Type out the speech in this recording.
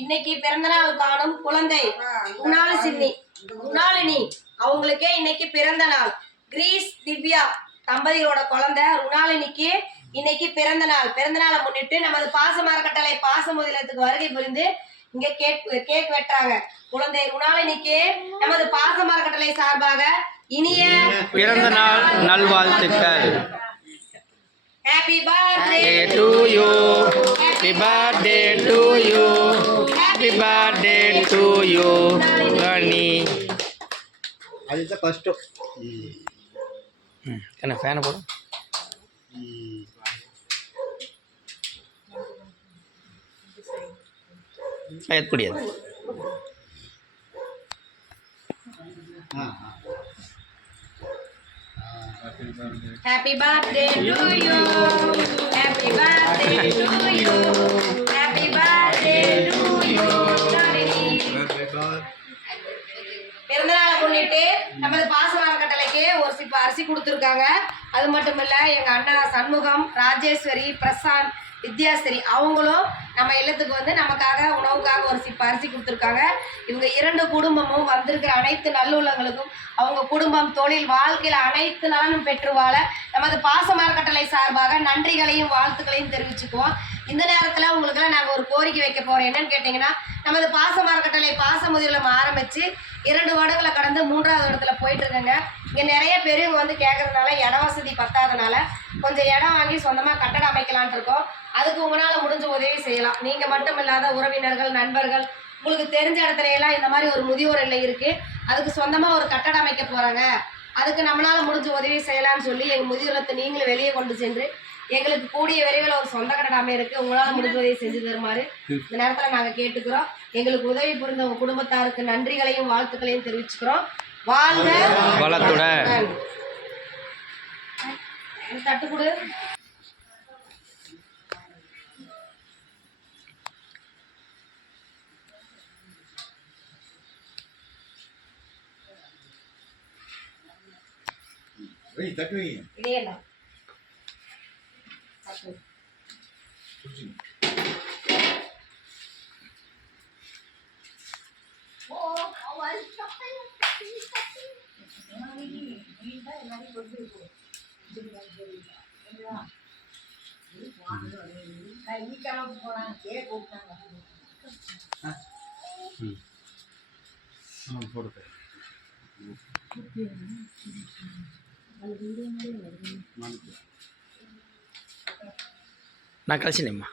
இன்னைக்கு பிறந்தநாள் காணும் குழந்தை ருணாலினி அவங்களுக்கே இன்னைக்கு பிறந்த நாள். கிரீஸ் திவ்யா தம்பதியோட குழந்தை ருணாலினிக்கு இன்னைக்கு பிறந்த நாளை முன்னிட்டு நமது பாசமரக்கட்டளை பாசமுதலத்துக்கு வருகை புரிந்து இங்க கேக் வெட்டுறாங்க. குழந்தை ருணாலினிக்கு நமது பாசமரக்கட்டளை சார்பாக இனிய பிறந்த நாள் நல்வாழ்த்துக்கள். Happy birthday to you. Happy birthday to you. Happy birthday to you. Rani. அது ஃபர்ஸ்ட். என்ன ஃபேன் போடு. ஐயத் குடியாது. Happy birthday to you. Happy birthday to you. Happy birthday to you. பிறந்தநாளை முன்னிட்டு நமது பாசமரக்கட்டளைக்கு ஒரு சிப்ப அரிசி கொடுத்துருக்காங்க. அது மட்டும் இல்லை, எங்கள் அண்ணா சண்முகம், ராஜேஸ்வரி, பிரசாந்த், வித்யாஸ்ரீ அவங்களும் நம்ம இல்லத்துக்கு வந்து நமக்காக உணவுக்காக ஒரு சிப்ப அரிசி கொடுத்துருக்காங்க. இவங்க இரண்டு குடும்பமும் வந்திருக்கிற அனைத்து நல்லுள்ளங்களுக்கும் அவங்க குடும்பம் தொழில் வாழ்க்கையில் அனைத்து நலனும் பெற்று வாழ நமது பாசமரக்கட்டளை சார்பாக நன்றிகளையும் வாழ்த்துக்களையும் தெரிவிச்சுக்குவோம். இந்த நேரத்தில் உங்களுக்கெல்லாம் நாங்கள் ஒரு கோரிக்கை வைக்க போகிறோம். என்னன்னு கேட்டிங்கன்னா, நமது பாசமரக்கட்டளை பாசமுதலம் ஆரம்பித்து 2 வருடங்களை கடந்து 3வது இடத்துல போயிட்டு இருக்கேங்க. இங்கே நிறைய பேர் இவங்க வந்து கேட்கறதுனால இட வசதி பத்தாதனால கொஞ்சம் இடம் வாங்கி சொந்தமாக கட்டடம் அமைக்கலான் இருக்கோம். அதுக்கு உங்களால் முடிஞ்ச உதவி செய்யலாம். நீங்கள் மட்டும் இல்லாத உறவினர்கள், நண்பர்கள், உங்களுக்கு தெரிஞ்ச இடத்துல எல்லாம் இந்த மாதிரி ஒரு முதியோர் இல்லை இருக்குது, அதுக்கு சொந்தமாக ஒரு கட்டடம் அமைக்க போகிறாங்க, அதுக்கு நம்மளால் முடிஞ்ச உதவி செய்யலாம்னு சொல்லி எங்கள் முதியோரத்தை நீங்களும் வெளியே கொண்டு சென்று எங்களுக்கு கூடிய விரைவில் ஒரு சொந்த கட்டடம் அமைருக்கு உங்களால் முடிஞ்ச உதவி செஞ்சு தருமாறு இந்த நேரத்தில் நாங்கள் கேட்டுக்கிறோம். எங்களுக்கு உதவி புரிந்த உங்கள் குடும்பத்தாருக்கு நன்றிகளையும் வாழ்த்துக்களையும் தெரிவிச்சுக்கிறோம். வாழ்க வளத்துடன். தட்டுக்குடு. இதேதான் நான் கழிச்சினேம்மா.